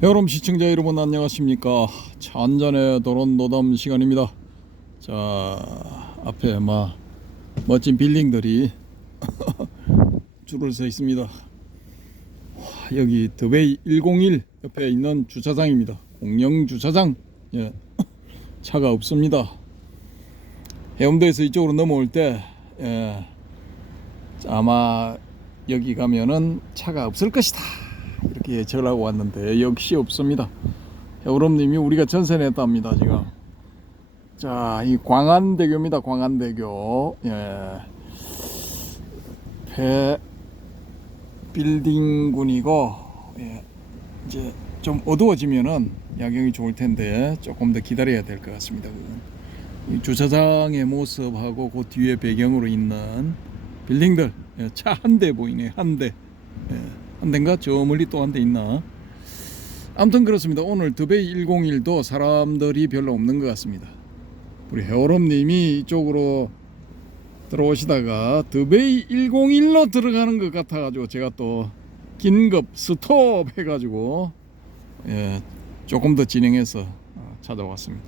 여러분 시청자 여러분 안녕하십니까. 차 한잔의 도론 노담 시간입니다. 자, 앞에 멋진 빌딩들이 줄을 서 있습니다. 여기 더베이 101 옆에 있는 주차장입니다. 공영 주차장. 예, 차가 없습니다. 해운대에서 이쪽으로 넘어올 때 아마 여기 가면은 차가 없을 것이다 이렇게 전하고 왔는데 역시 없습니다. 여러분님이 우리가 전세 냈답니다 지금. 자, 이 광안대교입니다. 광안대교. 배 빌딩군이고, 이제 좀 어두워지면은 야경이 좋을 텐데 조금 더 기다려야 될 것 같습니다. 이 주차장의 모습하고 그 뒤에 배경으로 있는 빌딩들, 차 한 대 보이네. 한 대. 한 대인가? 저 멀리 또 한 대 있나? 아무튼 그렇습니다. 오늘 더베이 101도 사람들이 별로 없는 것 같습니다. 우리 해오롬님이 이쪽으로 들어오시다가 더베이 101로 들어가는 것 같아가지고 제가 또 긴급 스톱 해가지고 조금 더 진행해서 찾아왔습니다.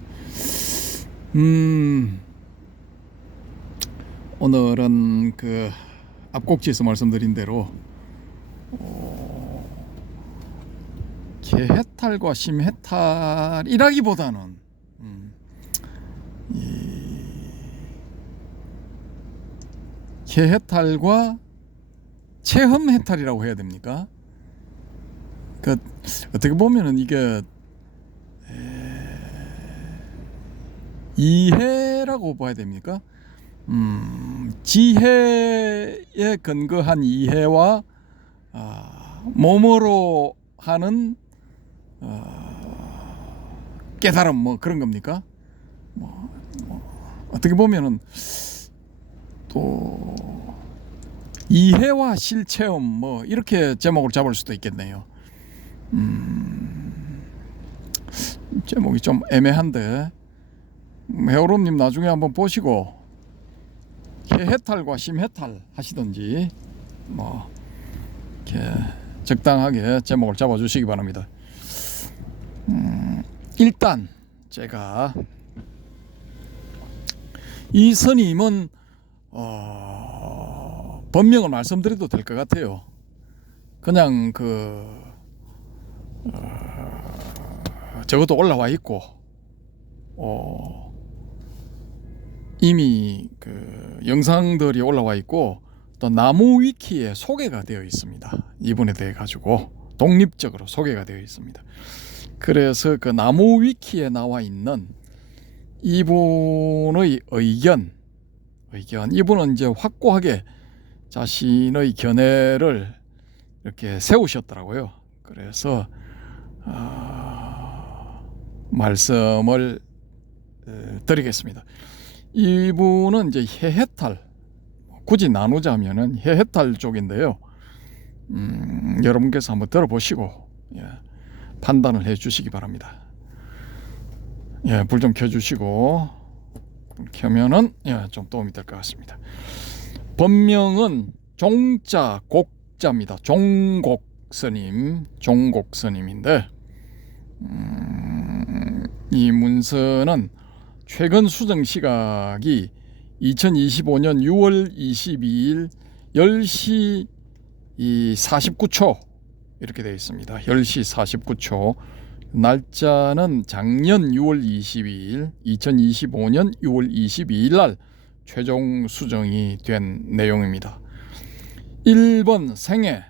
오늘은 그 앞곡지에서 말씀드린 대로 개해탈과 심해탈이라기보다는 개해탈과 체험해탈이라고 해야 됩니까? 그 어떻게 보면은 이게 이해라고 봐야 됩니까? 지혜에 근거한 이해와 몸으로 하는 깨달음 뭐 그런 겁니까? 어떻게 보면은 또 이해와 실체험 뭐 이렇게 제목을 잡을 수도 있겠네요. 제목이 좀 애매한데 해오롬님 나중에 한번 보시고 개해탈과 심해탈 하시든지 뭐 이렇게 적당하게 제목을 잡아주시기 바랍니다. 일단 제가 이 스님은 본명을 말씀드려도 될 것 같아요. 그냥 저것도 올라와 있고 이미 그 영상들이 올라와 있고 또 나무 위키에 소개가 되어 있습니다. 이분에 대해 가지고 독립적으로 소개가 되어 있습니다. 그래서 그 나무 위키에 나와 있는 이분의 의견 이분은 이제 확고하게 자신의 견해를 이렇게 세우셨더라고요. 그래서 말씀을 드리겠습니다. 이분은 이제 해해탈, 굳이 나누자면은 해해탈 쪽인데요. 여러분께서 한번 들어보시고 판단을 해주시기 바랍니다. 불 좀 켜주시고 켜면은 좀 도움이 될 것 같습니다. 본명은 종자 곡자입니다. 종곡스님인데 이 문서는 최근 수정 시각이 2025년 6월 22일 10시 49초 이렇게 되어 있습니다. 10시 49초. 날짜는 작년 6월 22일 2025년 6월 22일 날 최종 수정이 된 내용입니다. 1번 생애.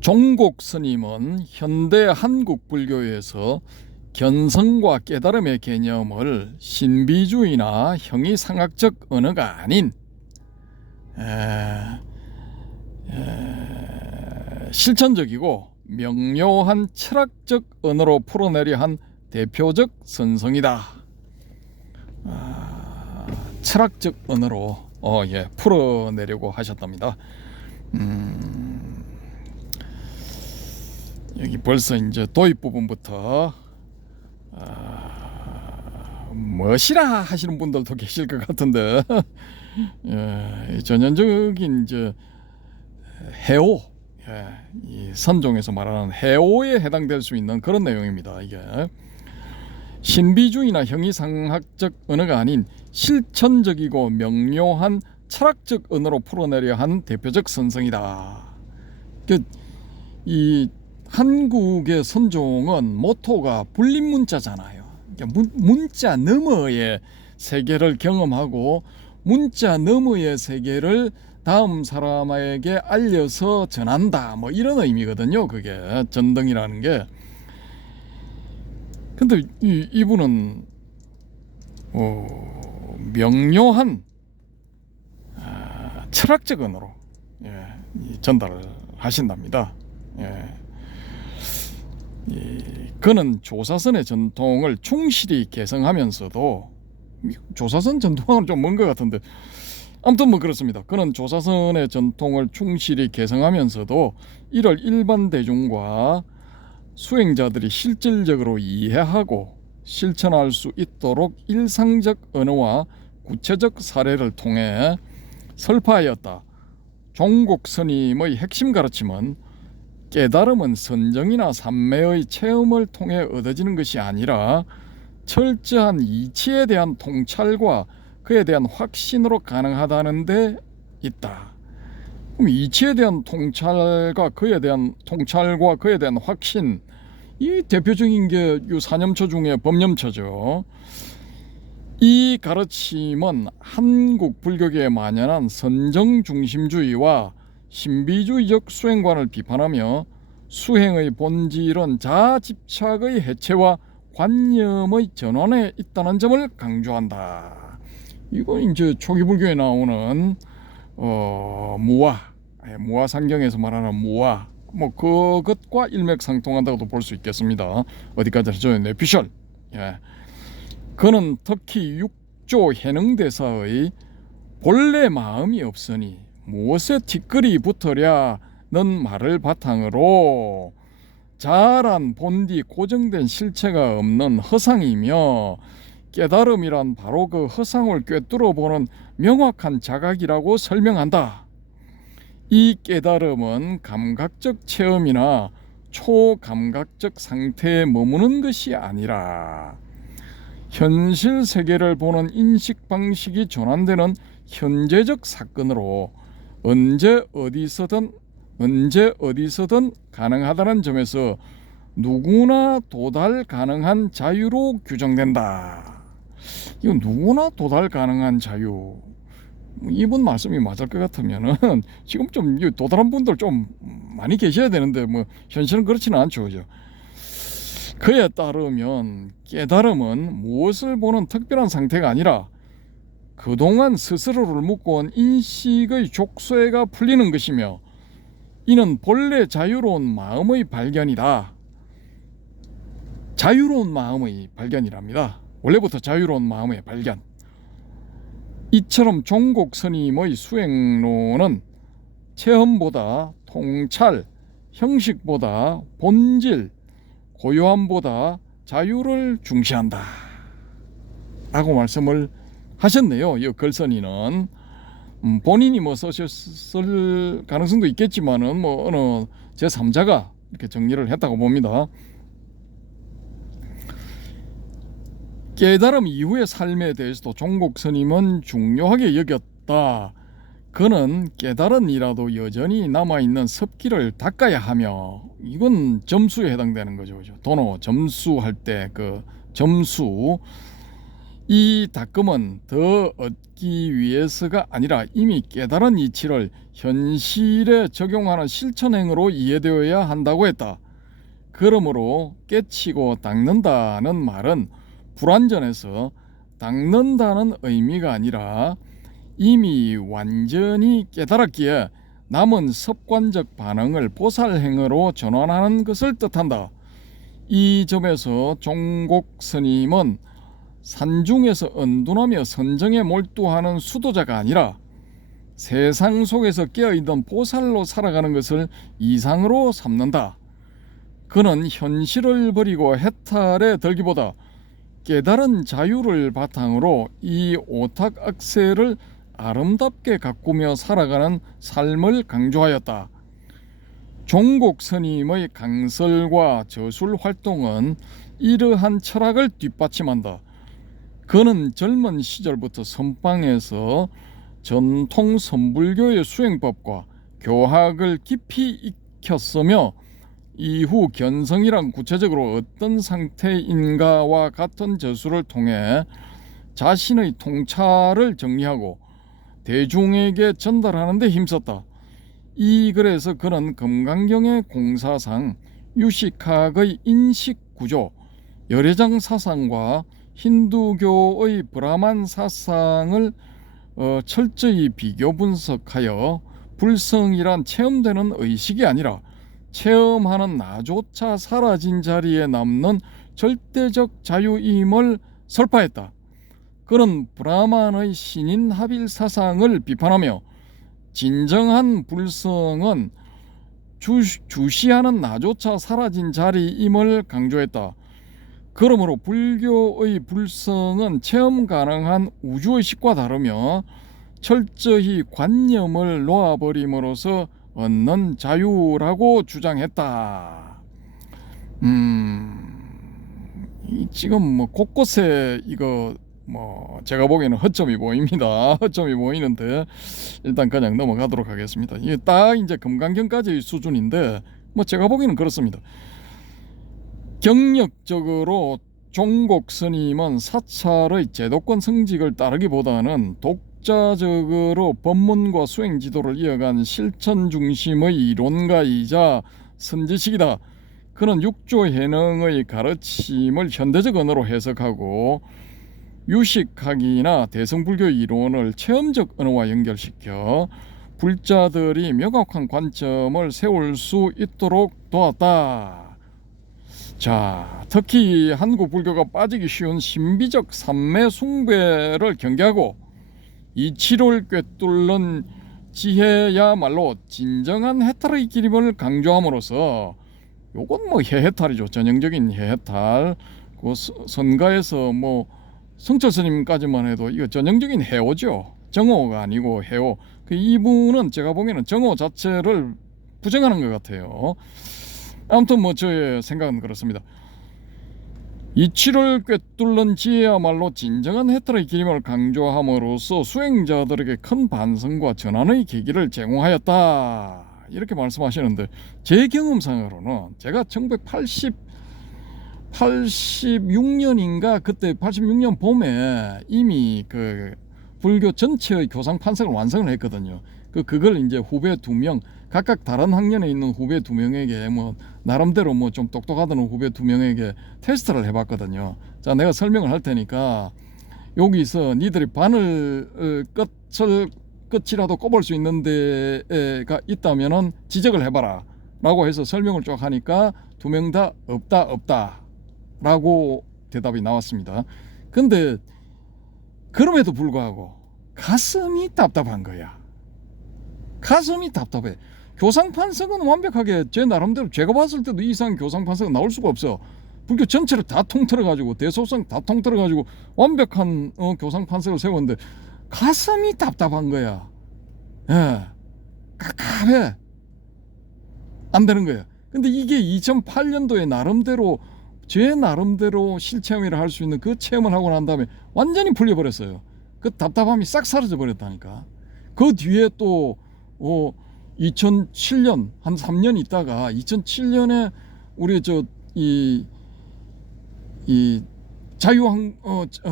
종곡 스님은 현대 한국 불교에서 견성과 깨달음의 개념을 신비주의나 형이상학적 언어가 아닌 실천적이고 명료한 철학적 언어로 풀어내려 한 대표적 선성이다. 철학적 언어로 풀어내려고 하셨답니다. 여기 벌써 이제 도입 부분부터 멋이라 하시는 분들도 계실 것 같은데 전형적인 이제 해오 이 선종에서 말하는 해오에 해당될 수 있는 그런 내용입니다. 이게 신비주의나 형이상학적 언어가 아닌 실천적이고 명료한 철학적 언어로 풀어내려 한 대표적 선성이다. 이 한국의 선종은 모토가 불립문자잖아요. 문자 너머의 세계를 경험하고 문자 너머의 세계를 다음 사람에게 알려서 전한다, 뭐 이런 의미거든요. 그게 전등이라는 게. 근데 이분은 명료한 철학적 언어로 전달을 하신답니다. 그는 조사선의 전통을 충실히 개성하면서도, 조사선 전통은 좀 먼 것 같은데 아무튼 뭐 그렇습니다. 그는 조사선의 전통을 충실히 개성하면서도 이를 일반 대중과 수행자들이 실질적으로 이해하고 실천할 수 있도록 일상적 언어와 구체적 사례를 통해 설파하였다. 종곡 스님의 핵심 가르침은 깨달음은 선정이나 삼매의 체험을 통해 얻어지는 것이 아니라 철저한 이치에 대한 통찰과 그에 대한 확신으로 가능하다는 데 있다. 그럼 이치에 대한 통찰과 그에 대한 확신, 이 대표적인 게 이 사념처 중에 법념처죠. 이 가르침은 한국 불교계에 만연한 선정 중심주의와 신비주의적 수행관을 비판하며 수행의 본질은 자아 집착의 해체와 관념의 전환에 있다는 점을 강조한다. 이거 이제 초기 불교에 나오는 무아 상경에서 말하는 무아, 뭐 그것과 일맥상통한다고도 볼 수 있겠습니다. 어디까지 하죠? 뇌피셜. 그는 특히 육조 해능대사의 본래 마음이 없으니 무엇에 티끌이 붙으랴는 말을 바탕으로 자아란 본디 고정된 실체가 없는 허상이며 깨달음이란 바로 그 허상을 꿰뚫어 보는 명확한 자각이라고 설명한다. 이 깨달음은 감각적 체험이나 초감각적 상태에 머무는 것이 아니라 현실 세계를 보는 인식 방식이 전환되는 현재적 사건으로 언제 어디서든 가능하다는 점에서 누구나 도달 가능한 자유로 규정된다. 이건 누구나 도달 가능한 자유, 이분 말씀이 맞을 것 같으면은 지금 좀 도달한 분들 좀 많이 계셔야 되는데 뭐 현실은 그렇지는 않죠, 그죠? 그에 따르면 깨달음은 무엇을 보는 특별한 상태가 아니라 그동안 스스로를 묶어온 인식의 족쇄가 풀리는 것이며 이는 본래 자유로운 마음의 발견이다. 자유로운 마음의 발견이랍니다. 원래부터 자유로운 마음의 발견. 이처럼 종곡 스님의 수행론은 체험보다 통찰, 형식보다 본질, 고요함보다 자유를 중시한다 라고 말씀을 하셨네요. 이 글쓴이는 본인이 뭐 쓰셨을 가능성도 있겠지만은 뭐 어느 제3자가 이렇게 정리를 했다고 봅니다. 깨달음 이후의 삶에 대해서도 종곡 스님은 중요하게 여겼다. 그는 깨달은 이라도 여전히 남아있는 습기를 닦아야 하며, 이건 점수에 해당되는 거죠. 도노 점수할 때 그 점수, 이 닦음은 더 얻기 위해서가 아니라 이미 깨달은 이치를 현실에 적용하는 실천행으로 이해되어야 한다고 했다. 그러므로 깨치고 닦는다는 말은 불완전해서 닦는다는 의미가 아니라 이미 완전히 깨달았기에 남은 습관적 반응을 보살행으로 전환하는 것을 뜻한다. 이 점에서 종곡 스님은 산중에서 은둔하며 선정에 몰두하는 수도자가 아니라 세상 속에서 깨어있는 보살로 살아가는 것을 이상으로 삼는다. 그는 현실을 버리고 해탈에 들기보다 깨달은 자유를 바탕으로 이 오탁악세를 아름답게 가꾸며 살아가는 삶을 강조하였다. 종곡 스님의 강설과 저술 활동은 이러한 철학을 뒷받침한다. 그는 젊은 시절부터 선방에서 전통 선불교의 수행법과 교학을 깊이 익혔으며 이후 견성이란 구체적으로 어떤 상태인가와 같은 저술을 통해 자신의 통찰을 정리하고 대중에게 전달하는 데 힘썼다. 이 글에서 그는 금강경의 공사상 유식학의 인식구조, 열애장 사상과 힌두교의 브라만 사상을 철저히 비교 분석하여 불성이란 체험되는 의식이 아니라 체험하는 나조차 사라진 자리에 남는 절대적 자유임을 설파했다. 그는 브라만의 신인합일 사상을 비판하며 진정한 불성은 주시하는 나조차 사라진 자리임을 강조했다. 그러므로 불교의 불성은 체험 가능한 우주의식과 다르며 철저히 관념을 놓아버림으로써 얻는 자유라고 주장했다. 지금 뭐 곳곳에 이거 뭐 제가 보기에는 허점이 보입니다. 허점이 보이는데 일단 그냥 넘어가도록 하겠습니다. 이게 딱 이제 금강경까지의 수준인데 뭐 제가 보기에는 그렇습니다. 경력적으로 종곡 스님은 사찰의 제도권 성직을 따르기보다는 독자적으로 법문과 수행 지도를 이어간 실천 중심의 이론가이자 선지식이다. 그는 육조해능의 가르침을 현대적 언어로 해석하고 유식학이나 대성불교 이론을 체험적 언어와 연결시켜 불자들이 명확한 관점을 세울 수 있도록 도왔다. 자, 특히 한국 불교가 빠지기 쉬운 신비적 삼매 숭배를 경계하고 이치를 꿰뚫는 지혜야말로 진정한 해탈의 길임을 강조함으로써 요건 뭐 해해탈이죠. 전형적인 해해탈. 그 선가에서 뭐 성철 스님까지만 해도 이거 전형적인 해오죠. 정오가 아니고 해오. 이분은 제가 보기에는 정오 자체를 부정하는 것 같아요. 아무튼 뭐 저의 생각은 그렇습니다. 이치를 꿰뚫는 지혜야말로 진정한 해탈의 길임을 강조함으로써 수행자들에게 큰 반성과 전환의 계기를 제공하였다. 이렇게 말씀하시는데 제 경험상으로는 제가 1986년인가 그때 86년 봄에 이미 그 불교 전체의 교상 판석을 완성을 했거든요. 그걸 이제 후배 2명 각각 다른 학년에 있는 후배 2명에게 뭐 나름대로 뭐 좀 똑똑하다는 후배 2명에게 테스트를 해봤거든요. 자, 내가 설명을 할 테니까 여기서 니들이 바늘 끝이라도 꼽을 수 있는 데가 있다면은 지적을 해봐라 라고 해서 설명을 쭉 하니까 2명 다 없다 라고 대답이 나왔습니다. 근데 그럼에도 불구하고 가슴이 답답한 거야. 가슴이 답답해. 교상판석은 완벽하게 제 나름대로 제가 봤을 때도 이 이상 교상판석은 나올 수가 없어. 불교 전체를 다 통틀어가지고 대소성 다 통틀어가지고 완벽한 교상판석을 세웠는데 가슴이 답답한 거야. 예, 깝깝해. 안 되는 거야. 근데 이게 2008년도에 나름대로 제 나름대로 실체험이라 할 수 있는 그 체험을 하고 난 다음에 완전히 풀려버렸어요. 그 답답함이 싹 사라져 버렸다니까. 그 뒤에 또 2007년 한 3년 있다가 2007년에 우리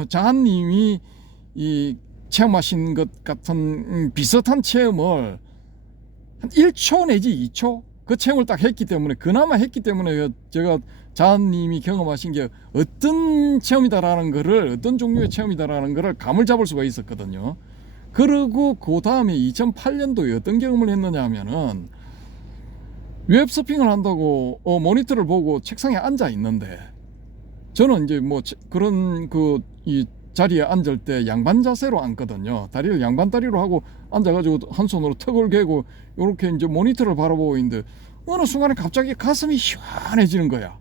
자한님이 이 체험하신 것 같은 비슷한 체험을 한 1초 내지 2초 그 체험을 딱 했기 때문에 그나마 했기 때문에 제가 자한님이 경험하신 게 어떤 체험이다라는 거를 어떤 종류의 체험이다라는 거를 감을 잡을 수가 있었거든요. 그리고 그 다음에 2008년도에 어떤 경험을 했느냐 하면은 웹서핑을 한다고 모니터를 보고 책상에 앉아 있는데 저는 이제 뭐 그런 이 자리에 앉을 때 양반 자세로 앉거든요. 다리를 양반 다리로 하고 앉아가지고 한 손으로 턱을 개고 이렇게 이제 모니터를 바라보고 있는데 어느 순간에 갑자기 가슴이 시원해지는 거야.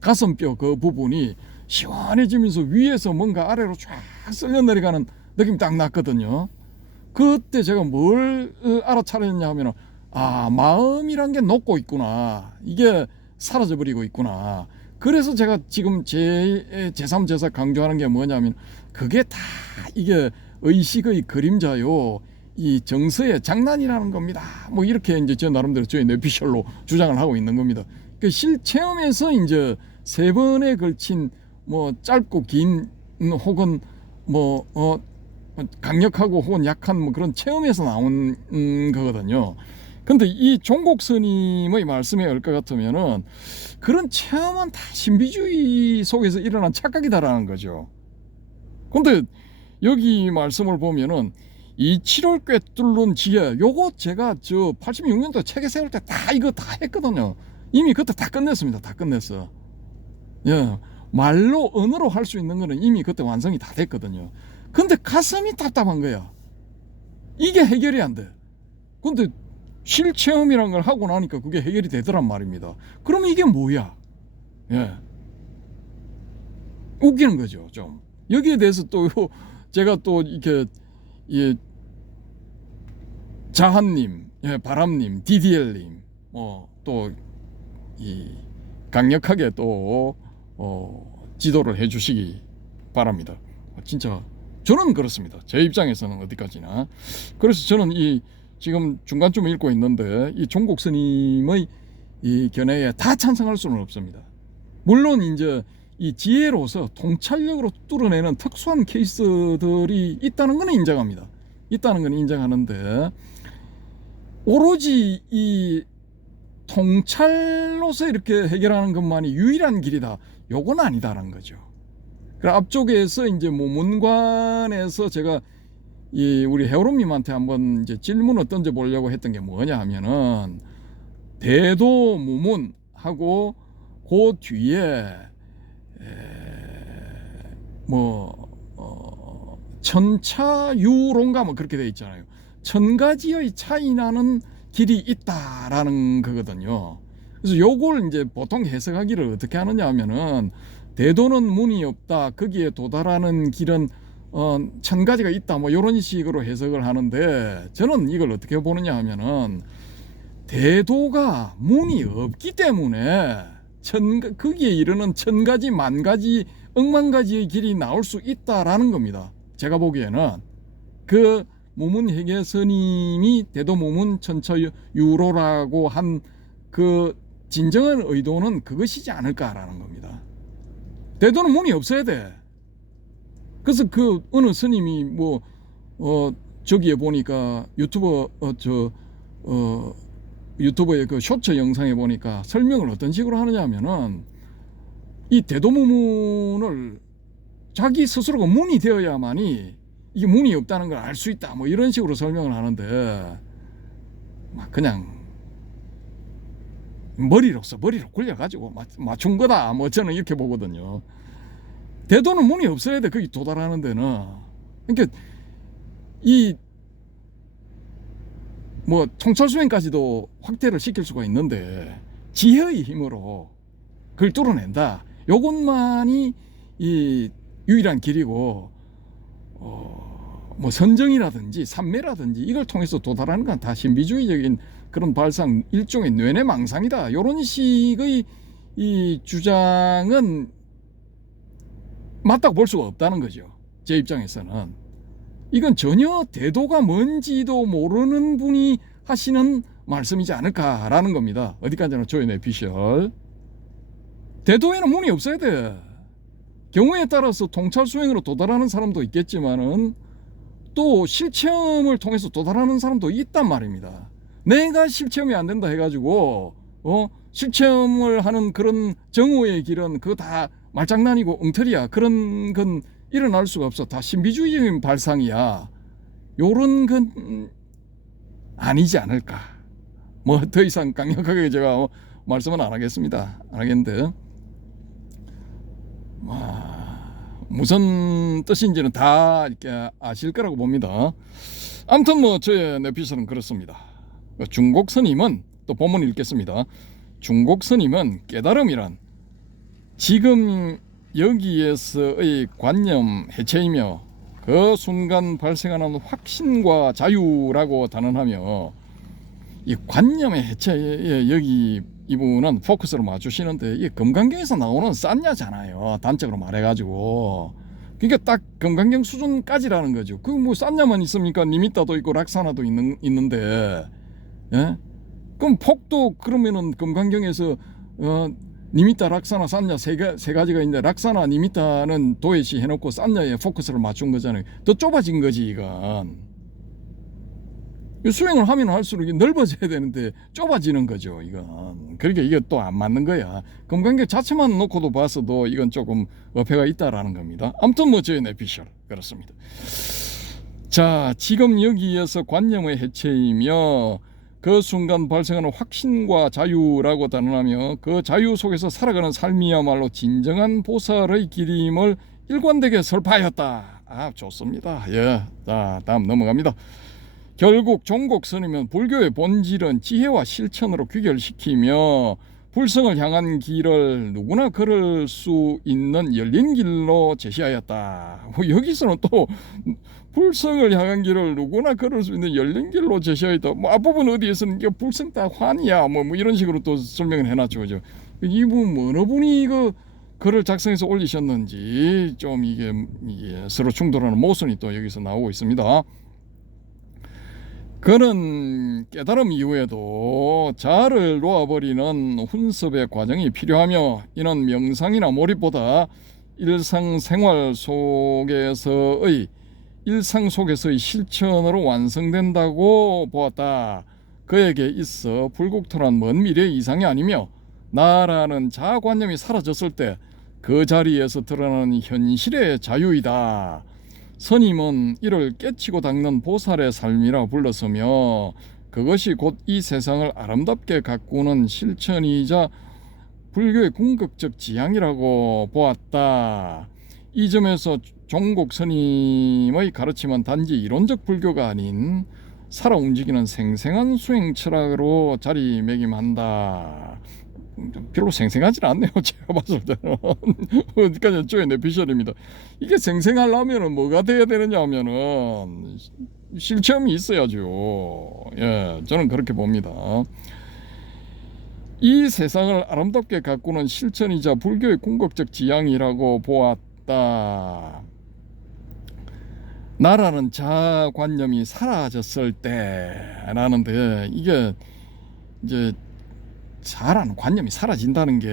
가슴뼈 그 부분이 시원해지면서 위에서 뭔가 아래로 쫙 쓸려 내려가는 느낌이 딱 났거든요. 그때 제가 뭘 알아차렸냐 하면 마음이란 게 녹고 있구나. 이게 사라져 버리고 있구나. 그래서 제가 지금 제3, 제4 강조하는 게 뭐냐면 그게 다 이게 의식의 그림자요. 이 정서의 장난이라는 겁니다. 뭐 이렇게 이제 저 나름대로 저의 뇌피셜로 주장을 하고 있는 겁니다. 그 실체험에서 이제 3번에 걸친 뭐 짧고 긴 혹은 뭐 강력하고 혹은 약한 뭐 그런 체험에서 나온 거거든요. 근데 이 종곡 스님의 말씀에 올 것 같으면은 그런 체험은 다 신비주의 속에서 일어난 착각이다라는 거죠. 근데 여기 말씀을 보면은 이 7월 꿰뚫는 지혜, 요거 제가 저 86년도 책에 세울 때 다 이거 다 했거든요. 이미 그때 다 끝냈습니다. 다 끝냈어. 예, 말로 언어로 할 수 있는 거는 이미 그때 완성이 다 됐거든요. 근데 가슴이 답답한 거야. 이게 해결이 안 돼. 근데 실체험이란 걸 하고 나니까 그게 해결이 되더란 말입니다. 그러면 이게 뭐야? 예, 웃기는 거죠, 좀. 여기에 대해서 또 제가 또 이렇게 이 자한님, 예, 바람님, DDL님, 또 이 강력하게 또 지도를 해주시기 바랍니다. 진짜 저는 그렇습니다. 제 입장에서는 어디까지나. 그래서 저는 이 지금 중간쯤 읽고 있는데 이 종곡 스님의 이 견해에 다 찬성할 수는 없습니다. 물론 이제 이 지혜로서 통찰력으로 뚫어내는 특수한 케이스들이 있다는 건 인정합니다. 있다는 건 인정하는데 오로지 이 통찰로서 이렇게 해결하는 것만이 유일한 길이다. 요건 아니다라는 거죠. 그 앞쪽에서 이제 뭐 문관에서 제가 이 우리 해오롬님한테 한번 이제 질문을 던져 보려고 했던 게 뭐냐 하면은 대도무문하고 그 뒤에 천차유론가 뭐 그렇게 돼 있잖아요. 1000가지의 차이 나는 길이 있다라는 거거든요. 그래서 요걸 이제 보통 해석하기를 어떻게 하느냐 하면은 대도는 문이 없다. 거기에 도달하는 길은 1000가지가 있다. 뭐 이런 식으로 해석을 하는데 저는 이걸 어떻게 보느냐 하면은 대도가 문이 없기 때문에 거기에 이르는 1000가지, 10,000가지, 10,000가지의 길이 나올 수 있다라는 겁니다. 제가 보기에는 그 무문회계 스님이 대도무문 천처유로라고 한 그 진정한 의도는 그것이지 않을까라는 겁니다. 대도는 문이 없어야 돼. 그래서 그 어느 스님이 뭐 저기에 보니까 유튜버의 그 쇼츠 영상에 보니까 설명을 어떤 식으로 하느냐 하면은 이 대도무문을 자기 스스로가 문이 되어야만이 이게 문이 없다는 걸 알 수 있다 뭐 이런 식으로 설명을 하는데 그냥 머리로 굴려가지고 맞춘 거다 뭐 저는 이렇게 보거든요. 대도는 문이 없어야 돼. 거기 도달하는 데는. 그러니까 이 뭐 통찰수행까지도 확대를 시킬 수가 있는데 지혜의 힘으로 그걸 뚫어낸다. 요것만이 이 유일한 길이고 뭐 선정이라든지 삼매라든지 이걸 통해서 도달하는 건 다 신비주의적인 그런 발상, 일종의 뇌내망상이다. 이런 식의 이 주장은 맞다고 볼 수가 없다는 거죠. 제 입장에서는 이건 전혀 대도가 뭔지도 모르는 분이 하시는 말씀이지 않을까라는 겁니다. 어디까지나 저의 뇌피셜. 대도에는 문이 없어야 돼. 경우에 따라서 통찰 수행으로 도달하는 사람도 있겠지만은 또 실체험을 통해서 도달하는 사람도 있단 말입니다. 내가 실체험이 안 된다 해가지고 실체험을 하는 그런 정오의 길은 그거 다 말장난이고 엉터리야. 그런 건 일어날 수가 없어. 다 신비주의적인 발상이야. 요런 건 아니지 않을까. 뭐 더 이상 강력하게 제가 말씀은 안 하겠습니다. 안 하겠는데 무슨 뜻인지는 다 이렇게 아실 거라고 봅니다. 아무튼 뭐 저의 뇌피셜은 그렇습니다. 중곡 스님은 또 본문 읽겠습니다. 중곡 스님은 깨달음이란 지금 여기에서의 관념 해체이며 그 순간 발생하는 확신과 자유라고 단언하며 이 관념의 해체에 여기 이분은 포커스를 맞추시는데 이 금강경에서 나오는 싼냐잖아요. 단적으로 말해가지고. 그러니까 딱 금강경 수준까지라는 거죠. 그 뭐 싼냐만 있습니까? 니미타도 있고 락사나도 있는데, 예? 그럼 폭도 그러면은 금강경에서 니미타, 락사나, 싼냐 세 가지가 있는데 락사나, 니미타는 도외시 해놓고 싼냐에 포커스를 맞춘 거잖아요. 더 좁아진 거지 이건. 수행을 하면 할수록 넓어져야 되는데 좁아지는 거죠 이건. 그러니까 이게 또 안 맞는 거야. 금강경 자체만 놓고도 봤어도 이건 조금 어폐가 있다라는 겁니다. 아무튼 뭐 저의 내피셜 그렇습니다. 자, 지금 여기에서 관념의 해체이며 그 순간 발생하는 확신과 자유라고 단언하며 그 자유 속에서 살아가는 삶이야말로 진정한 보살의 길임을 일관되게 설파하였다. 아, 좋습니다. 예, 자, 다음 넘어갑니다. 결국 종곡선이면 불교의 본질은 지혜와 실천으로 귀결시키며 불성을 향한 길을 누구나 걸을 수 있는 열린 길로 제시하였다. 여기서는 또 불성을 향한 길을 누구나 걸을 수 있는 열린 길로 제시하였다. 뭐 앞부분 어디에서는 이게 불성 다 환이야 뭐 이런 식으로 또 설명을 해놨죠. 그죠? 이분 어느 분이 이거 글을 작성해서 올리셨는지 좀 이게 서로 충돌하는 모순이 또 여기서 나오고 있습니다. 그는 깨달음 이후에도 자아를 놓아버리는 훈습의 과정이 필요하며 이는 명상이나 몰입보다 일상생활 속에서의 실천으로 완성된다고 보았다. 그에게 있어 불국토란 먼 미래 이상이 아니며 나라는 자아관념이 사라졌을 때 그 자리에서 드러나는 현실의 자유이다. 스님은 이를 깨치고 닦는 보살의 삶이라 불렀으며 그것이 곧 이 세상을 아름답게 가꾸는 실천이자 불교의 궁극적 지향이라고 보았다. 이 점에서 종곡 스님의 가르침은 단지 이론적 불교가 아닌 살아 움직이는 생생한 수행 철학으로 자리매김한다. 별로 생생하진 않네요. 제가 봤을 때는. 그러니까 저의 내피셜입니다. 이게 생생하려면 뭐가 돼야 되느냐 하면은 실체험이 있어야죠. 예, 저는 그렇게 봅니다. 이 세상을 아름답게 가꾸는 실천이자 불교의 궁극적 지향이라고 보았다. 나라는 자아관념이 사라졌을 때라는데 이게 이제 자아라는 관념이 사라진다는 게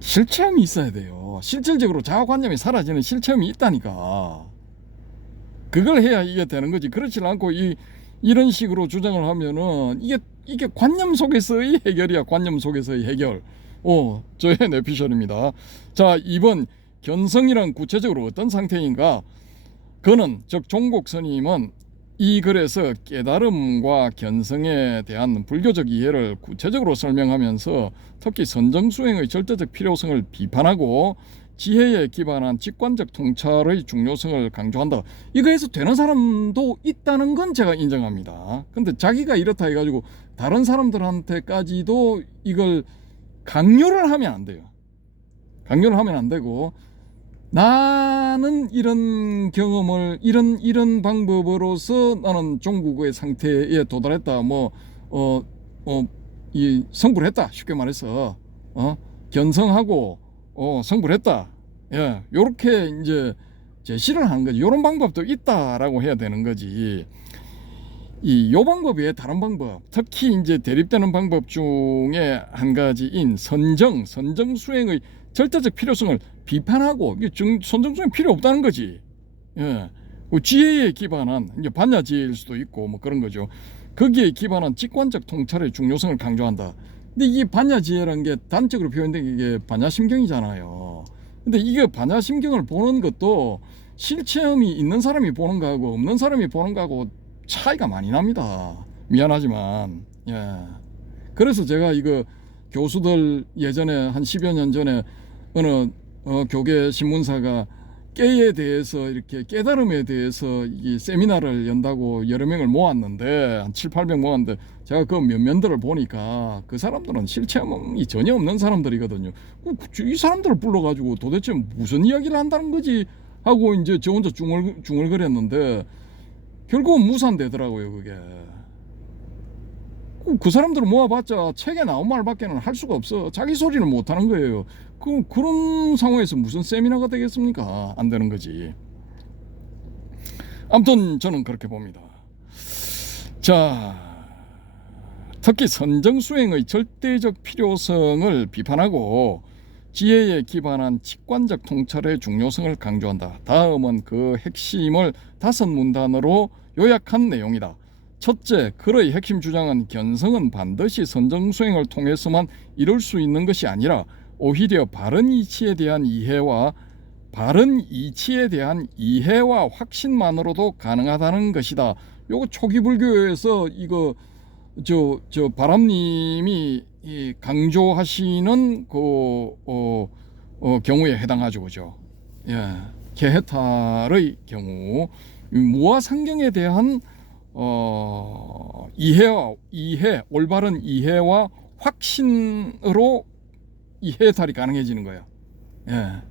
실체험이 있어야 돼요. 실질적으로 자아관념이 사라지는 실체험이 있다니까. 그걸 해야 이게 되는 거지. 그렇지 않고 이런 식으로 주장을 하면은 이게 관념 속에서의 해결이야. 관념 속에서의 해결. 저의 내피셜입니다. 자, 2번 견성이란 구체적으로 어떤 상태인가? 그는 즉 종곡 스님은 이 글에서 깨달음과 견성에 대한 불교적 이해를 구체적으로 설명하면서 특히 선정수행의 절대적 필요성을 비판하고 지혜에 기반한 직관적 통찰의 중요성을 강조한다. 이거에서 되는 사람도 있다는 건 제가 인정합니다. 근데 자기가 이렇다 해가지고 다른 사람들한테까지도 이걸 강요를 하면 안 돼요. 강요를 하면 안 되고 나는 이런 경험을 이런 방법으로서 나는 종국의 상태에 도달했다. 이 성불을 했다. 쉽게 말해서 견성하고 성불을 했다. 예, 요렇게 이제 제시를 하는 거지. 요런 방법도 있다라고 해야 되는 거지. 요 방법 외에 다른 방법, 특히 이제 대립되는 방법 중에 한 가지인 선정 수행의 절대적 필요성을 비판하고 선정 수행 필요 없다는 거지. 예, 지혜에 기반한 이제 반야지혜일 수도 있고 뭐 그런 거죠. 거기에 기반한 직관적 통찰의 중요성을 강조한다. 근데 이 반야지혜라는 게 단적으로 표현된 게 반야심경이잖아요. 근데 이게 반야심경을 보는 것도 실체험이 있는 사람이 보는 거하고 없는 사람이 보는 거하고 차이가 많이 납니다. 미안하지만. 예. 그래서 제가 이거 교수들 예전에 한 10여 년 전에 어느 교계 신문사가 깨에 대해서 이렇게 깨달음에 대해서 이 세미나를 연다고 여러 명을 모았는데 한 7, 8명 모았는데 제가 그 면면들을 보니까 그 사람들은 실체험이 전혀 없는 사람들이거든요. 이 사람들을 불러가지고 도대체 무슨 이야기를 한다는 거지 하고 이제 저 혼자 중얼거렸는데 결국은 무산되더라고요. 그게 그 사람들을 모아봤자 책에 나온 말밖에는 할 수가 없어. 자기 소리를 못 하는 거예요. 그런 상황에서 무슨 세미나가 되겠습니까? 안 되는 거지. 아무튼 저는 그렇게 봅니다. 자, 특히 선정 수행의 절대적 필요성을 비판하고 지혜에 기반한 직관적 통찰의 중요성을 강조한다. 다음은 그 핵심을 5문단으로 요약한 내용이다. 첫째, 그의 핵심 주장은 견성은 반드시 선정 수행을 통해서만 이룰 수 있는 것이 아니라 오히려 바른 이치에 대한 이해와 확신만으로도 가능하다는 것이다. 요거 초기 불교에서 이거 저 바람님이 강조하시는 경우에 해당하죠, 그죠? 예, 개해탈의 경우 무아상경에 대한 올바른 이해와 확신으로 이 해탈이 가능해지는 거야. 예.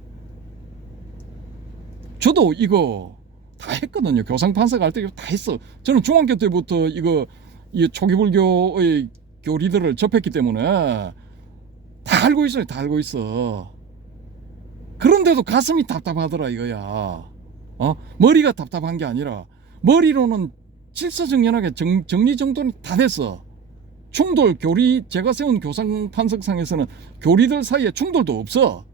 저도 이거 다 했거든요. 교상판사 갈 때 다 했어. 저는 중학교 때부터 이 초기불교의 교리들을 접했기 때문에 다 알고 있어요. 다 알고 있어. 그런데도 가슴이 답답하더라 이거야. 머리가 답답한 게 아니라 머리로는 질서정연하게 정리정돈이 다 됐어. 제가 세운 교상판석상에서는 교리들 사이에 충돌도 없어.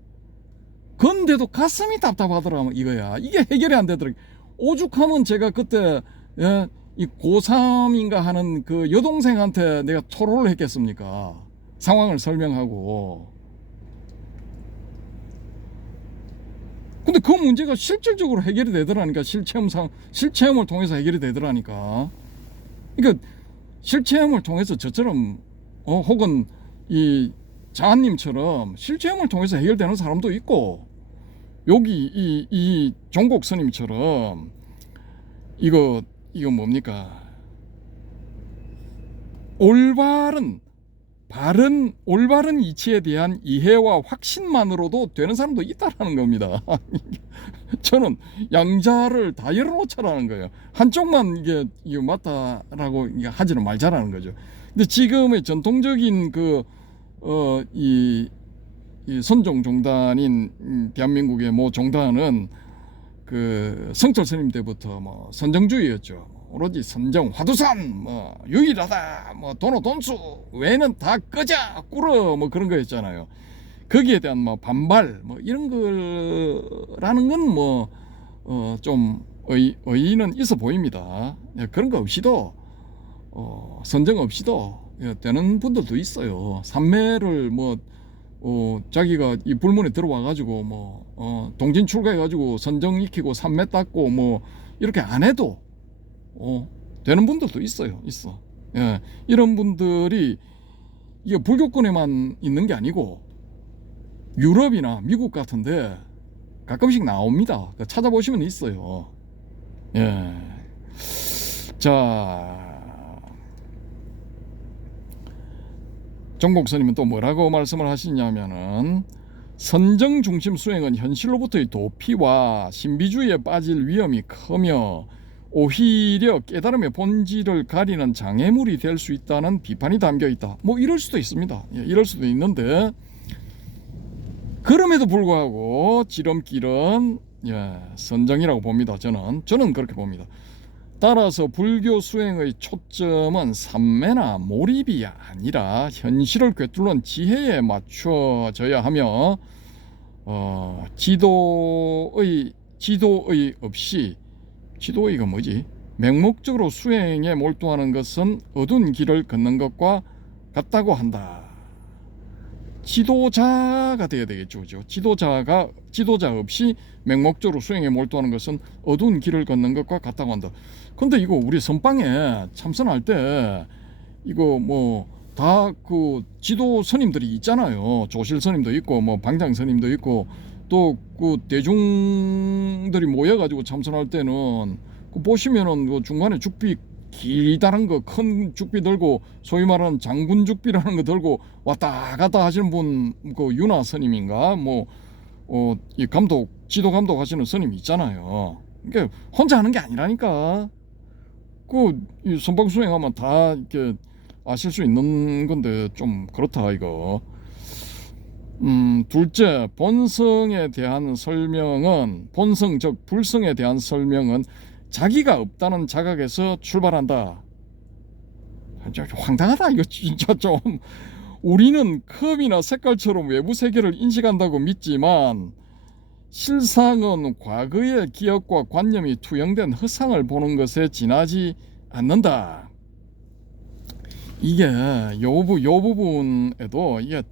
그런데도 가슴이 답답하더라 이거야. 이게 해결이 안 되더라. 오죽하면 제가 그때 이 고3인가 하는 그 여동생한테 내가 토로를 했겠습니까? 상황을 설명하고. 근데 그 문제가 실질적으로 해결이 되더라니까. 실체험을 통해서 해결이 되더라니까. 그러니까 실체험을 통해서 저처럼 혹은 이 자한님처럼 실체험을 통해서 해결되는 사람도 있고, 여기 이 종곡 스님처럼 이거 뭡니까? 올바른 이치에 대한 이해와 확신만으로도 되는 사람도 있다라는 겁니다. 저는 양자를 다 열어놓자라는 거예요. 한쪽만 이게 맞다라고 하지는 말자라는 거죠. 근데 지금의 전통적인 이 선종 종단인 대한민국의 모 종단은 그 성철 스님 때부터 뭐 선정주의였죠. 오로지 선정, 화두산, 뭐 유일하다, 뭐 돈수 외에는 다 끄자, 꿇어, 뭐 그런 거였잖아요. 거기에 대한 뭐 반발, 뭐 이런 거라는 건 뭐 좀 의의는 있어 보입니다. 그런 거 없이도 선정 없이도 되는 분들도 있어요. 삼매를 자기가 이 불문에 들어와 가지고 동진 출가해 가지고 선정 익히고 삼매 닦고 뭐 이렇게 안 해도 되는 분들도 있어. 예, 이런 분들이 이게 불교권에만 있는 게 아니고 유럽이나 미국 같은데 가끔씩 나옵니다. 찾아보시면 있어요. 예. 자, 종곡 스님은 또 뭐라고 말씀을 하시냐면은, 선정 중심 수행은 현실로부터의 도피와 신비주의에 빠질 위험이 크며 오히려 깨달음의 본질을 가리는 장애물이 될 수 있다는 비판이 담겨 있다. 뭐 이럴 수도 있습니다. 이럴 수도 있는데, 그럼에도 불구하고 지름길은 선정이라고 봅니다. 저는 그렇게 봅니다. 따라서 불교 수행의 초점은 삼매나 몰입이 아니라 현실을 꿰뚫는 지혜에 맞춰져야 하며, 지도의가 뭐지? 맹목적으로 수행에 몰두하는 것은 어두운 길을 걷는 것과 같다고 한다. 지도자가 되어야 되겠죠, 그죠? 지도자 없이 맹목적으로 수행에 몰두하는 것은 어두운 길을 걷는 것과 같다고 한다. 근데 이거 우리 선방에 참선할 때 이거 다 그 지도 스님들이 있잖아요. 조실 스님도 있고 방장 스님도 있고, 또 그 대중들이 모여가지고 참선할 때는 보시면은 그 중간에 죽비 길다란 거, 큰 죽비 들고, 소위 말하는 장군 죽비라는 거 들고 왔다 갔다 하시는 분, 그 윤화 스님인가 이 지도 감독 하시는 스님이 있잖아요. 그러니까 혼자 하는 게 아니라니까. 이 선방 수행하면 다 이렇게 아실 수 있는 건데 좀 그렇다 이거. 둘째, 본성에 대한 설명은 본성 즉 불성에 대한 설명은 자기가 없다는 자각에서 출발한다. 황당하다 이거 진짜 좀. 우리는 컵이나 색깔처럼 외부 세계를 인식한다고 믿지만 실상은 과거의 기억과 관념이 투영된 허상을 보는 것에 지나지 않는다. 이게 요 부분에도 이게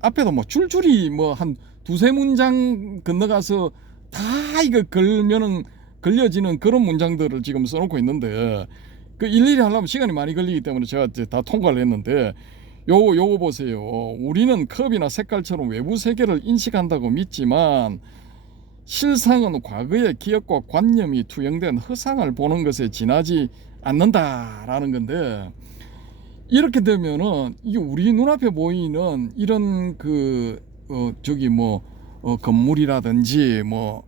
앞에도 뭐 줄줄이 뭐 한 두세 문장 건너가서 다 이거 걸려지는 그런 문장들을 지금 써놓고 있는데 그 일일이 하려면 시간이 많이 걸리기 때문에 제가 이제 다 통과를 했는데 요거 보세요. 우리는 컵이나 색깔처럼 외부 세계를 인식한다고 믿지만 실상은 과거의 기억과 관념이 투영된 허상을 보는 것에 지나지 않는다라는 건데, 이렇게 되면은 이게 우리 눈앞에 보이는 이런 저기 건물이라든지 뭐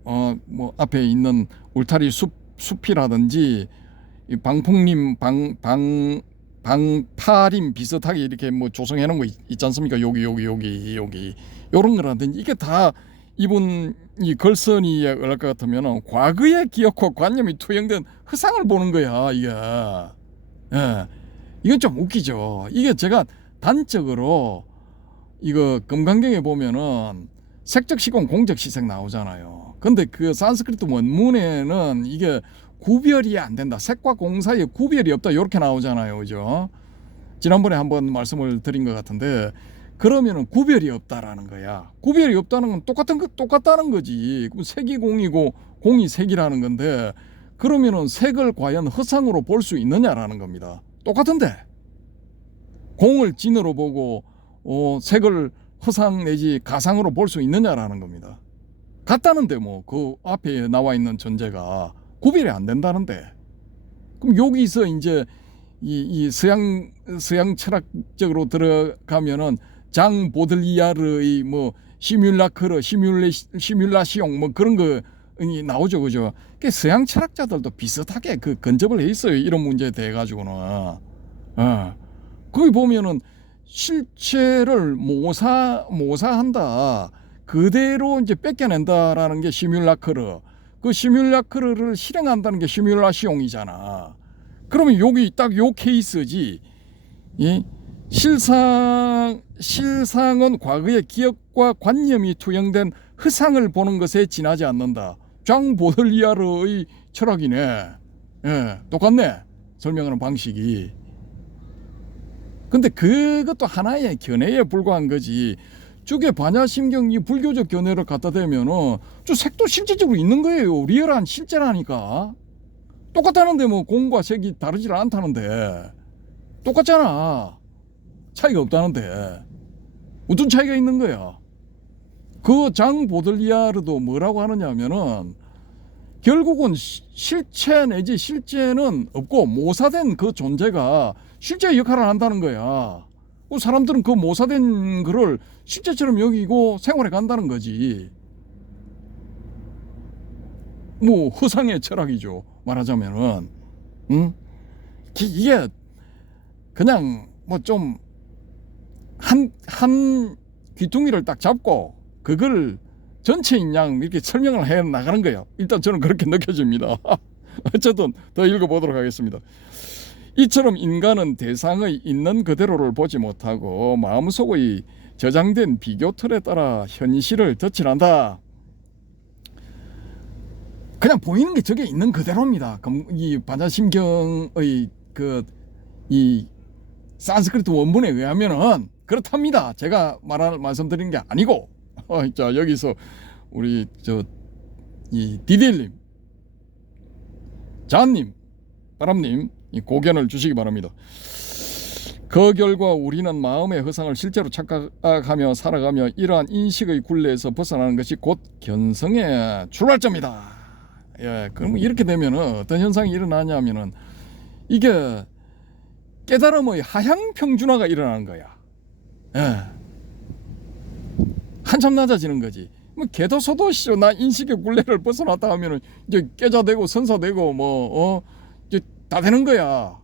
앞에 있는 울타리 숲이라든지 이 방풍림 방파림 비슷하게 이렇게 뭐 조성해 놓은 거 있지 않습니까? 여기 요런 거라든지 이게 다 이분이 걸선이에 의할 것 같으면 과거의 기억과 관념이 투영된 허상을 보는 거야 이게. 예, 이건 좀 웃기죠. 이게 제가 단적으로 이거 금강경에 보면은 색적 시공 공적 시색 나오잖아요. 근데 그 산스크리트 원문에는 이게 구별이 안 된다, 색과 공 사이에 구별이 없다 이렇게 나오잖아요, 그죠? 지난번에 한번 말씀을 드린 것 같은데, 그러면은 구별이 없다라는 거야. 구별이 없다는 건 똑같다는 거지. 색이 공이고 공이 색이라는 건데, 그러면은 색을 과연 허상으로 볼 수 있느냐라는 겁니다. 똑같은데 공을 진으로 보고 색을 허상 내지 가상으로 볼 수 있느냐라는 겁니다. 같다는데 뭐 그 앞에 나와 있는 전제가 구별이 안 된다는데, 그럼 여기서 이제 이 서양 철학적으로 들어가면은 장 보들리아르의 뭐 시뮬라시옹 뭐 그런 거 나오죠, 그죠? 그 서양 철학자들도 비슷하게 그 근접을 해 있어요, 이런 문제에 대해 가지고는. 거기 보면은 실체를 모사한다, 그대로 이제 뺏겨낸다라는 게 시뮬라크르, 그 시뮬라크르를 실행한다는 게 시뮬라시옹이잖아. 그러면 여기 딱 요 케이스지. 예? 실상은 과거의 기억과 관념이 투영된 허상을 보는 것에 지나지 않는다. 장 보들리아르의 철학이네. 예, 똑같네, 설명하는 방식이. 근데 그것도 하나의 견해에 불과한 거지. 저게 반야심경 이 불교적 견해를 갖다 대면은 저 색도 실질적으로 있는 거예요. 리얼한 실제라니까. 똑같다는데 뭐 공과 색이 다르질 않다는데, 똑같잖아. 차이가 없다는데 무슨 차이가 있는 거야? 그 장 보들리아르도 뭐라고 하느냐 하면은 결국은 실체 내지 실제는 없고 모사된 그 존재가 실제 역할을 한다는 거야. 사람들은 그 모사된 거를 실제처럼 여기고 생활해 간다는 거지. 뭐 허상의 철학이죠, 말하자면은. 응? 이게 그냥 뭐 좀 한 귀퉁이를 딱 잡고 그걸 전체인 양 이렇게 설명을 해 나가는 거예요. 일단 저는 그렇게 느껴집니다. 어쨌든 더 읽어보도록 하겠습니다. 이처럼 인간은 대상의 있는 그대로를 보지 못하고 마음속의 저장된 비교 틀에 따라 현실을 덧칠한다. 그냥 보이는 게 저게 있는 그대로입니다. 이 반야심경의 이 산스크리트 원문에 의하면은 그렇답니다. 제가 말씀드린 게 아니고. 자, 여기서 우리 이 디딜님, 잔님, 바람님 이 고견을 주시기 바랍니다. 그 결과 우리는 마음의 허상을 실제로 착각하며 살아가며 이러한 인식의 굴레에서 벗어나는 것이 곧 견성의 출발점이다. 예, 그럼 이렇게 되면은 어떤 현상이 일어나냐면은 이게 깨달음의 하향 평준화가 일어나는 거야. 예. 한참 낮아지는 거지. 뭐 개도소도 나 인식의 굴레를 벗어났다 하면은 이제 깨자되고 선사되고 이제 다 되는 거야.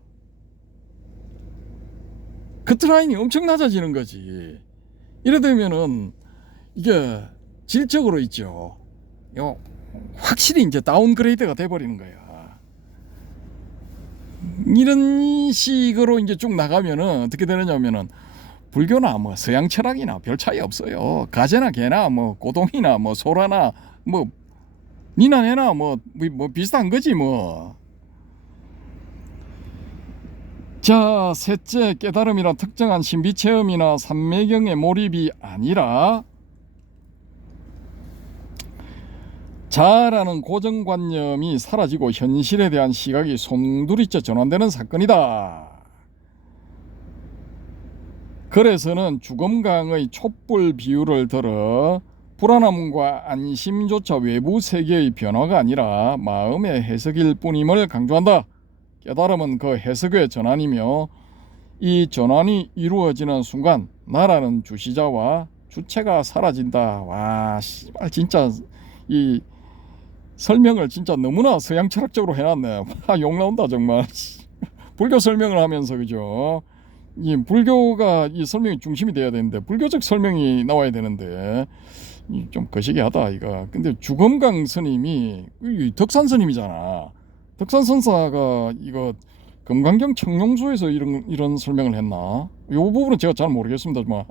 커트라인이 엄청 낮아지는 거지. 이래 되면은 이게 질적으로 있죠. 확실히 이제 다운그레이드가 돼버리는 거야. 이런 식으로 이제 쭉 나가면은 어떻게 되느냐면은 불교나 뭐 서양 철학이나 별 차이 없어요. 가재나 개나 뭐 고동이나 뭐 소라나 뭐 니나 내나 뭐 비슷한 거지 뭐. 자, 셋째, 깨달음이란 특정한 신비 체험이나 삼매경의 몰입이 아니라 자아라는 고정관념이 사라지고 현실에 대한 시각이 송두리째 전환되는 사건이다. 그래서는 죽음강의 촛불 비유를 들어 불안함과 안심조차 외부 세계의 변화가 아니라 마음의 해석일 뿐임을 강조한다. 깨달음은 그 해석의 전환이며 이 전환이 이루어지는 순간 나라는 주시자와 주체가 사라진다. 와, 씨발 진짜 이 설명을 진짜 너무나 서양 철학적으로 해놨네. 욕 나온다 정말. 불교 설명을 하면서 그죠? 이 불교가 이 설명이 중심이 돼야 되는데 불교적 설명이 나와야 되는데 좀 거시기하다 이거. 근데 주검강 스님이 덕산 스님이잖아. 덕산 선사가 이거 금강경 청룡수에서 이런 설명을 했나? 이 부분은 제가 잘 모르겠습니다만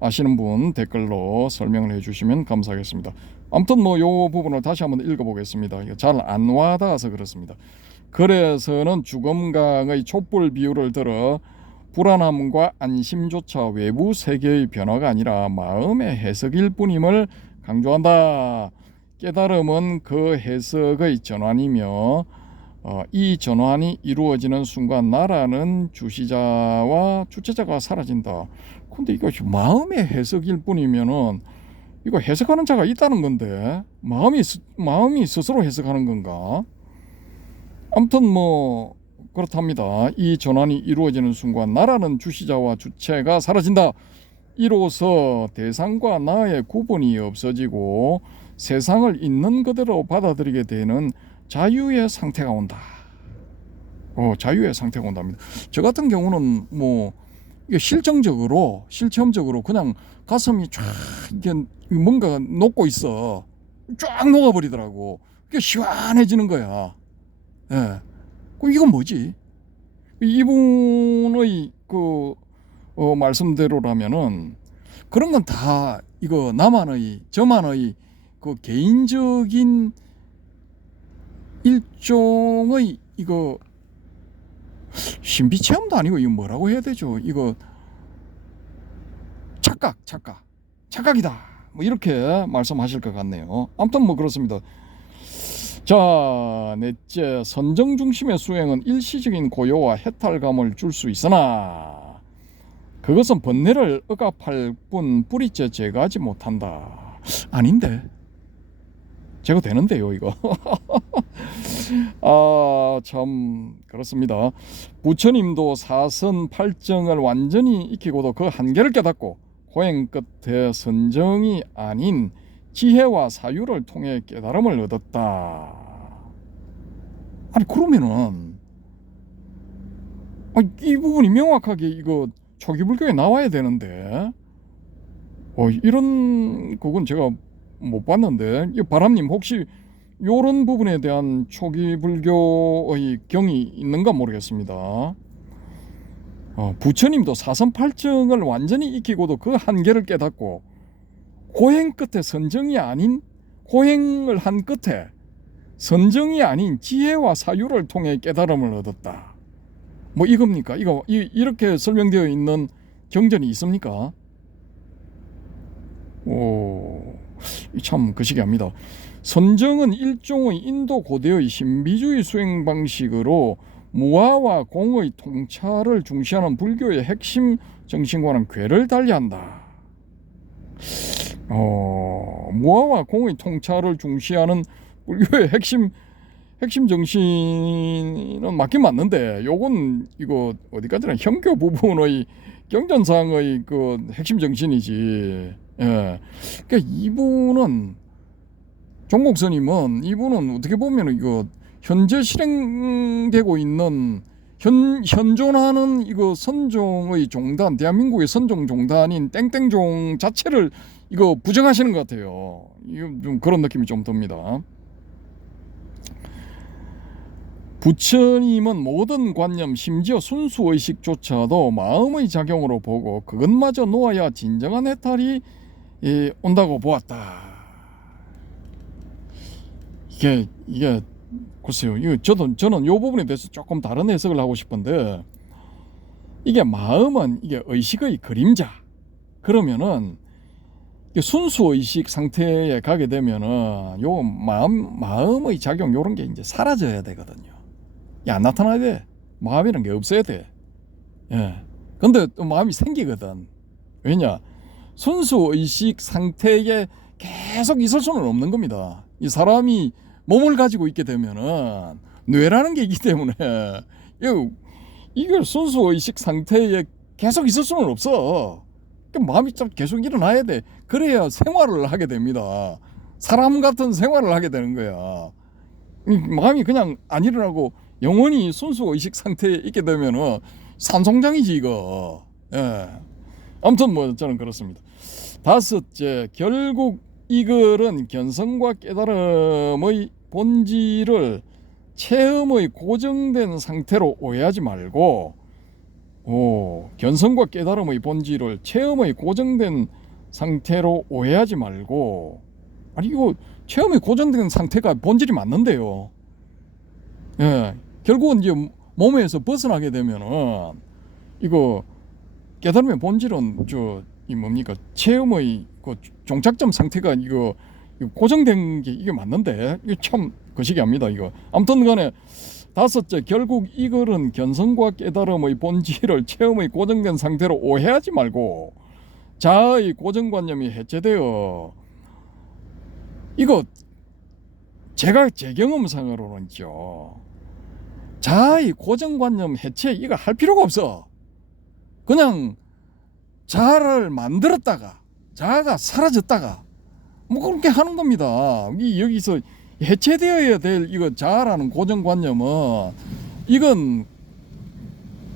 아시는 분 댓글로 설명을 해주시면 감사하겠습니다. 아무튼 뭐 이 부분을 다시 한번 읽어보겠습니다. 잘 안 와닿아서 그렇습니다. 그래서는 주검강의 촛불 비유를 들어 불안함과 안심조차 외부 세계의 변화가 아니라 마음의 해석일 뿐임을 강조한다. 깨달음은 그 해석의 전환이며 이 전환이 이루어지는 순간 나라는 주시자와 주체자가 사라진다. 근데 이거 마음의 해석일 뿐이면은 이거 해석하는 자가 있다는 건데 마음이 스스로 해석하는 건가? 아무튼 뭐 그렇답니다. 이 전환이 이루어지는 순간 나라는 주시자와 주체가 사라진다. 이로써 대상과 나의 구분이 없어지고 세상을 있는 그대로 받아들이게 되는 자유의 상태가 온다. 자유의 상태가 온답니다. 저 같은 경우는 뭐 이게 실체험적으로 그냥 가슴이 쫙 이게 뭔가 녹고 있어. 쫙 녹아버리더라고. 그게 시원해지는 거야. 예. 이건 뭐지? 이분의 말씀대로라면은 그런 건 다 이거 저만의 그 개인적인 일종의 이거 신비 체험도 아니고 이거 뭐라고 해야 되죠? 이거 착각이다. 뭐 이렇게 말씀하실 것 같네요. 아무튼 뭐 그렇습니다. 자, 넷째, 선정 중심의 수행은 일시적인 고요와 해탈감을 줄 수 있으나 그것은 번뇌를 억압할 뿐 뿌리째 제거하지 못한다. 아닌데 제거되는데요 이거. 참 그렇습니다. 부처님도 사선 팔정을 완전히 익히고도 그 한계를 깨닫고 고행 끝에 선정이 아닌 지혜와 사유를 통해 깨달음을 얻었다. 아니 그러면은 이 부분이 명확하게 이거 초기 불교에 나와야 되는데 이런 그건 제가 못 봤는데 이 바람님 혹시 이런 부분에 대한 초기 불교의 경이 있는가 모르겠습니다. 부처님도 사선팔정을 완전히 익히고도 그 한계를 깨닫고 고행을 한 끝에 선정이 아닌 지혜와 사유를 통해 깨달음을 얻었다. 뭐 이겁니까? 이렇게 설명되어 있는 경전이 있습니까? 참 거시기합니다. 선정은 일종의 인도 고대의 신비주의 수행 방식으로 무아와 공의 통찰을 중시하는 불교의 핵심 정신과는 궤를 달리한다. 무아와 공의 통찰을 중시하는 불교의 핵심 정신은 맞긴 맞는데 요건 이거 어디까지나 현교 부분의 경전상의 그 핵심 정신이지. 예. 그러니까 이분은 종국 스님은 이분은 어떻게 보면 이거 현재 실행되고 있는 현존하는 이거 선종의 종단, 대한민국의 선종 종단인 땡땡종 자체를 이거 부정하시는 것 같아요. 이거 좀 그런 느낌이 좀 듭니다. 부처님은 모든 관념, 심지어 순수의식조차도 마음의 작용으로 보고 그것마저 놓아야 진정한 해탈이 온다고 보았다. 이게 글쎄요. 저는 이 부분에 대해서 조금 다른 해석을 하고 싶은데, 이게 마음은 이게 의식의 그림자. 그러면은 순수의식 상태에 가게 되면은 요 마음의 작용 요런 게 이제 사라져야 되거든요. 안 나타나야 돼. 마음이란 게 없어야 돼. 예. 근데 또 마음이 생기거든. 왜냐? 순수의식 상태에 계속 있을 수는 없는 겁니다. 이 사람이 몸을 가지고 있게 되면은 뇌라는 게 있기 때문에 이걸 순수의식 상태에 계속 있을 수는 없어. 마음이 좀 계속 일어나야 돼. 그래야 생활을 하게 됩니다. 사람 같은 생활을 하게 되는 거야. 마음이 그냥 안 일어나고 영원히 순수의식 상태에 있게 되면은 산송장이지 이거. 예. 아무튼 뭐 저는 그렇습니다. 다섯째, 결국 이 글은 견성과 깨달음의 본질을 체험의 고정된 상태로 오해하지 말고, 견성과 깨달음의 본질을 체험의 고정된 상태로 오해하지 말고, 아니 이거 체험의 고정된 상태가 본질이 맞는데요. 예, 결국은 이제 몸에서 벗어나게 되면은 이거 깨달음의 본질은 이 뭡니까, 체험의 그 종착점 상태가 이거 고정된 게 이게 맞는데, 이거 참 거시기합니다 이거. 아무튼간에 다섯째, 결국 이 글은 견성과 깨달음의 본질을 체험의 고정된 상태로 오해하지 말고 자아의 고정관념이 해체되어, 이거 제가 제 경험상으로는요, 자아의 고정관념 해체 이거 할 필요가 없어. 그냥 자아를 만들었다가 자아가 사라졌다가 뭐 그렇게 하는 겁니다. 여기서 해체되어야 될 이거 자아라는 고정관념은 이건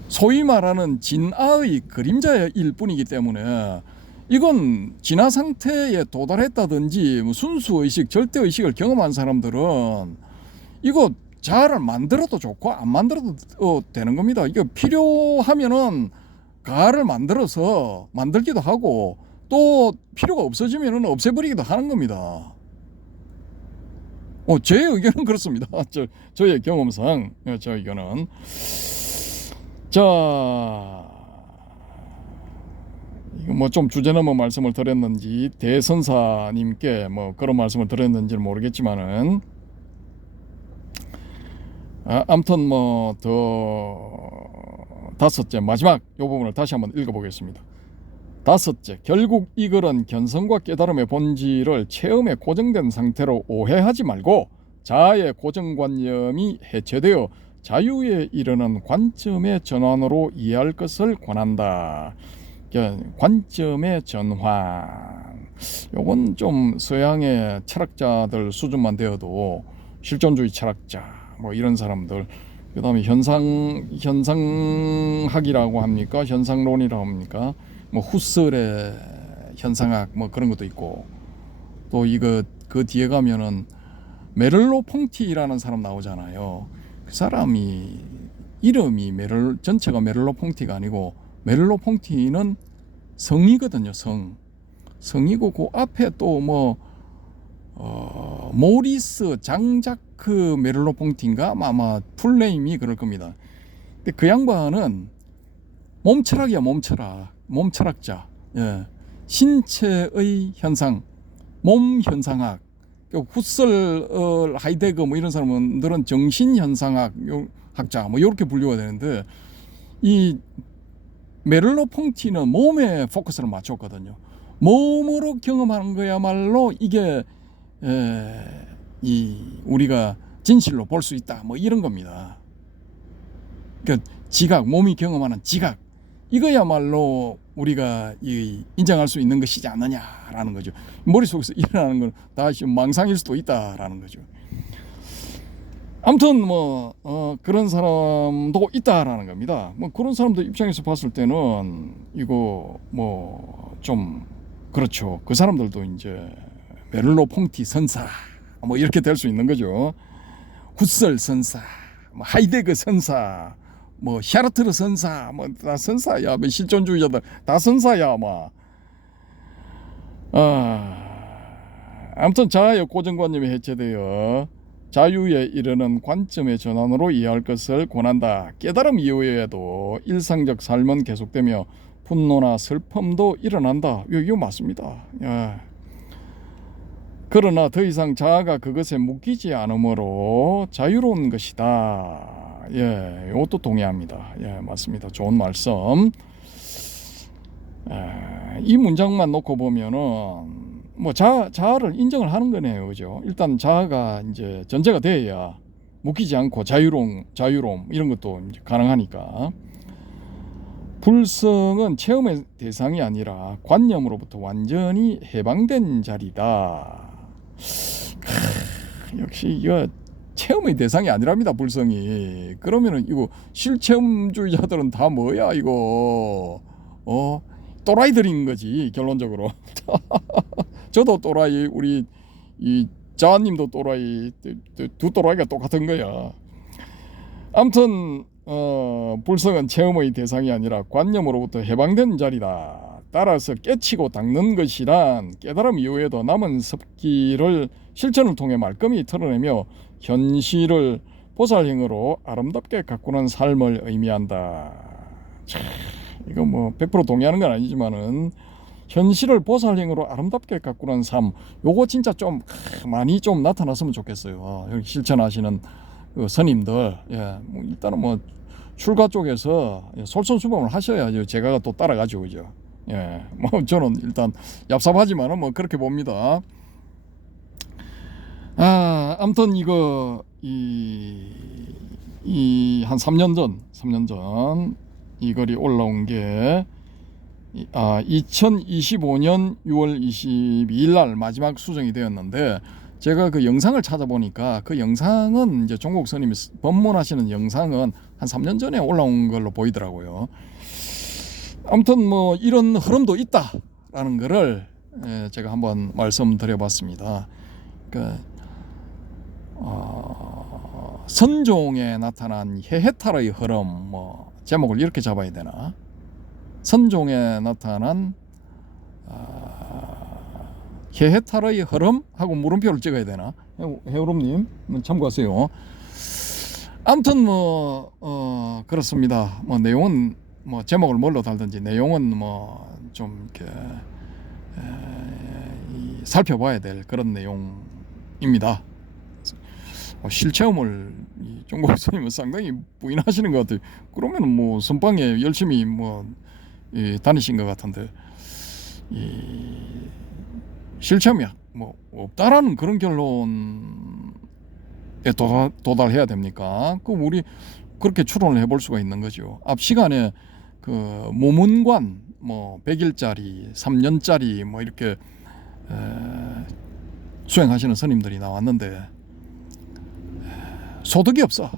소위 말하는 진아의 그림자일 뿐이기 때문에, 이건 진아 상태에 도달했다든지 뭐 순수의식, 절대의식을 경험한 사람들은 이거 자아를 만들어도 좋고 안 만들어도 되는 겁니다. 이거 필요하면은 가를 만들어서 만들기도 하고, 또 필요가 없어지면은 없애버리기도 하는 겁니다. 제 의견은 그렇습니다. 저의 경험상 저 의견은. 자, 이거 뭐 좀 주제넘어 말씀을 드렸는지 대선사님께 뭐 그런 말씀을 드렸는지는 모르겠지만은, 아무튼 뭐 더 다섯째, 마지막 이 부분을 다시 한번 읽어보겠습니다. 다섯째, 결국 이 글은 견성과 깨달음의 본질을 체험에 고정된 상태로 오해하지 말고 자아의 고정관념이 해체되어 자유에 이르는 관점의 전환으로 이해할 것을 권한다. 관점의 전환. 요건 좀 서양의 철학자들 수준만 되어도, 실존주의 철학자 뭐 이런 사람들, 그 다음에 현상학이라고 합니까? 현상론이라고 합니까? 뭐 후설의 현상학 뭐 그런 것도 있고, 또 이거 그 뒤에 가면은 메를로 퐁티라는 사람 나오잖아요. 그 사람이 이름이 전체가 메를로 퐁티가 아니고, 메를로 퐁티는 성이거든요. 성이고 그 앞에 또 뭐 모리스 장자크 메를로 퐁티인가 아마 풀네임이 그럴 겁니다. 근데 그 양반은 몸철학이야. 몸철학자. 예. 신체의 현상, 몸 현상학. 후설, 하이데거 뭐 이런 사람들은 정신 현상학 학자 뭐 이렇게 분류가 되는데, 이 메를로 퐁티는 몸에 포커스를 맞췄거든요. 몸으로 경험하는 거야말로 이게 우리가 진실로 볼 수 있다 뭐 이런 겁니다. 그러니까 지각, 몸이 경험하는 지각, 이거야말로 우리가 인정할 수 있는 것이지 않느냐라는 거죠. 머릿속에서 일어나는 건 다 망상일 수도 있다라는 거죠. 아무튼 그런 사람도 있다라는 겁니다. 뭐 그런 사람들 입장에서 봤을 때는 이거 뭐 좀 그렇죠. 그 사람들도 이제 메를로 퐁티 선사 뭐 이렇게 될 수 있는 거죠. 후설 선사, 뭐 하이데거 선사, 뭐 샤르트르 선사, 뭐 다 선사야. 뭐 실존주의자들 다 선사야, 뭐. 아무튼 자아의 고정관념이 해체되어 자유에 이르는 관점의 전환으로 이해할 것을 권한다. 깨달음 이후에도 일상적 삶은 계속되며 분노나 슬픔도 일어난다. 이거 맞습니다. 예. 그러나 더 이상 자아가 그것에 묶이지 않으므로 자유로운 것이다. 예, 이것도 동의합니다. 예, 맞습니다. 좋은 말씀. 이 문장만 놓고 보면은 뭐 자아를 인정을 하는 거네요, 그죠? 일단 자아가 이제 전제가 돼야 묶이지 않고 자유로움 이런 것도 이제 가능하니까. 불성은 체험의 대상이 아니라 관념으로부터 완전히 해방된 자리다. 역시 이거 체험의 대상이 아니랍니다, 불성이. 그러면은 이거 실체험주의자들은 다 뭐야 이거? 또라이들인 거지 결론적으로. 저도 또라이, 우리 이 자님도 또라이, 두 또라이가 똑같은 거야. 아무튼 불성은 체험의 대상이 아니라 관념으로부터 해방된 자리다. 따라서 깨치고 닦는 것이란 깨달음 이후에도 남은 습기를 실천을 통해 말끔히 털어내며 현실을 보살행으로 아름답게 가꾸는 삶을 의미한다. 참, 이거 뭐 100% 동의하는 건 아니지만은 현실을 보살행으로 아름답게 가꾸는 삶, 요거 진짜 좀 많이 좀 나타났으면 좋겠어요. 여기 실천하시는 그 스님들, 예, 뭐 일단은 뭐 출가 쪽에서 솔선수범을 하셔야죠. 제가 또 따라가죠, 그죠? 예, 뭐 저는 일단 얍삽하지만은 뭐 그렇게 봅니다. 아무튼 이거 한 3년 전 이 글이 올라온 게 2025년 6월 22일 날 마지막 수정이 되었는데, 제가 그 영상을 찾아보니까 그 영상은 이제 종국 스님이 법문하시는 영상은 한 3년 전에 올라온 걸로 보이더라고요. 아무튼 뭐 이런 흐름도 있다라는 거를 제가 한번 말씀드려봤습니다. 그러니까 선종에 나타난 해해탈의 흐름, 뭐 제목을 이렇게 잡아야 되나? 선종에 나타난 해해탈의 흐름 하고 물음표를 찍어야 되나? 해오름님 참고하세요. 아무튼 뭐 그렇습니다. 뭐 내용은 뭐 제목을 뭘로 달든지 내용은 뭐 좀 이렇게 살펴봐야 될 그런 내용입니다. 실체험을 종국 스님은 상당히 부인하시는 것 같아요. 그러면 뭐 선방에 열심히 뭐 다니신 것 같은데, 실체험이 뭐 없다라는 그런 결론에 도달해야 됩니까? 그 우리 그렇게 추론을 해볼 수가 있는 거죠. 앞 시간에 그 모문관 뭐 100일짜리 3년짜리 뭐 이렇게 수행하시는 스님들이 나왔는데 소득이 없어.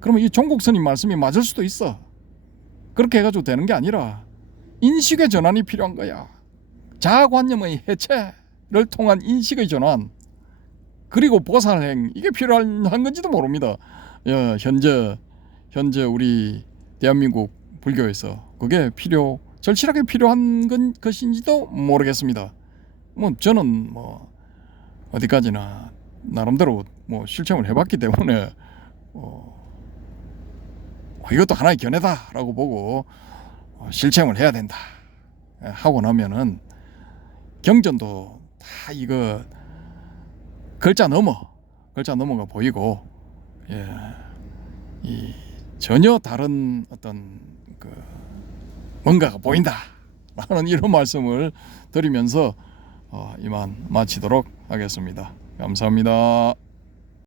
그러면 이 종국 스님 말씀이 맞을 수도 있어. 그렇게 해가지고 되는 게 아니라 인식의 전환이 필요한 거야. 자아관념의 해체를 통한 인식의 전환, 그리고 보살행, 이게 필요한 건지도 모릅니다. 현재 우리 대한민국 불교에서 그게 절실하게 필요한 것인지도 모르겠습니다. 뭐 저는 뭐 어디까지나 나름대로 뭐 실천을 해봤기 때문에 이것도 하나의 견해다라고 보고 실천을 해야 된다 하고 나면은 경전도 다 이거 글자 넘어가 보이고, 이 전혀 다른 어떤 그 뭔가가 보인다라는 이런 말씀을 드리면서 이만 마치도록 하겠습니다. 감사합니다.